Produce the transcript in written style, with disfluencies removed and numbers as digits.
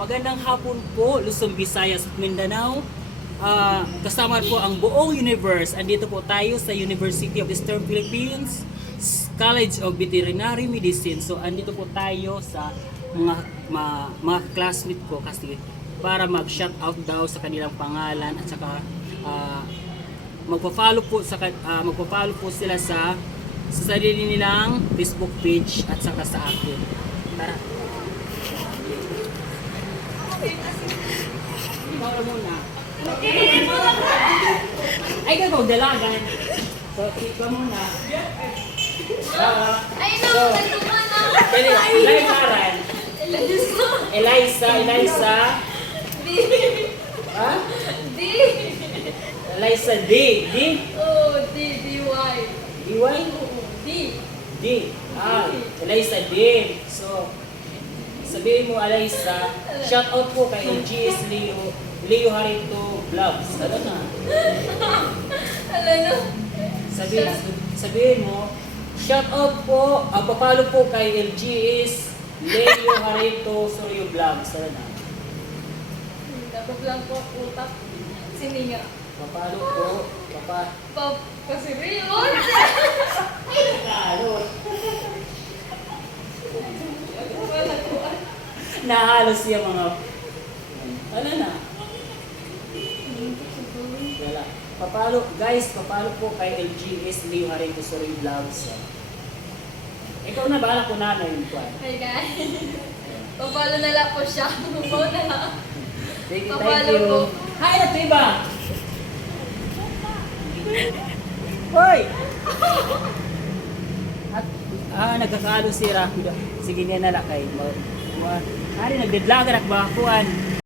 Magandang hapon po, Luzon, Visayas at Mindanao. Kasama po ang buong universe. Andito po tayo sa University of Eastern Philippines, College of Veterinary Medicine. So andito po tayo sa mga classmate ko kasi para mag-shout out daw sa kanilang pangalan at saka magpa-follow po sila sa sarili nilang Facebook page at saka sa akin. Tara. Ikaw na muna. Ay, ikaw dalagan. So, ikaw muna. Ay, no, So, nagtuman Eliza. D. Ha? D. Eliza D. D? Oh, D. D-Y. D-Y? D. D. Eliza D. So, sabihin mo, Eliza, shout out po kay LGS Leo Harito Vlogs. Ano na? Alam no? Sabihin mo, shout out po, papalo po kay LGS Leo Harito Suryo Vlogs. Ano na? Dapat lang po utak. Sininga. Papalo po, Kasi Rion. Ano? Wala ko. Nahalos siya mga... Ano na? Wala. Papalo po kay LGS Leo Harito Suryo Vlogs. Ikaw na ba? Ako na yun po. Hi guys. Papalo na lang po siya. Papaw na lang. Thank Papalo you. po. Hi, Natiba! Hoy! At, nagkakalo si Rapido. Sige niya na lang kay. Hari, nagdidlagan at bakuan.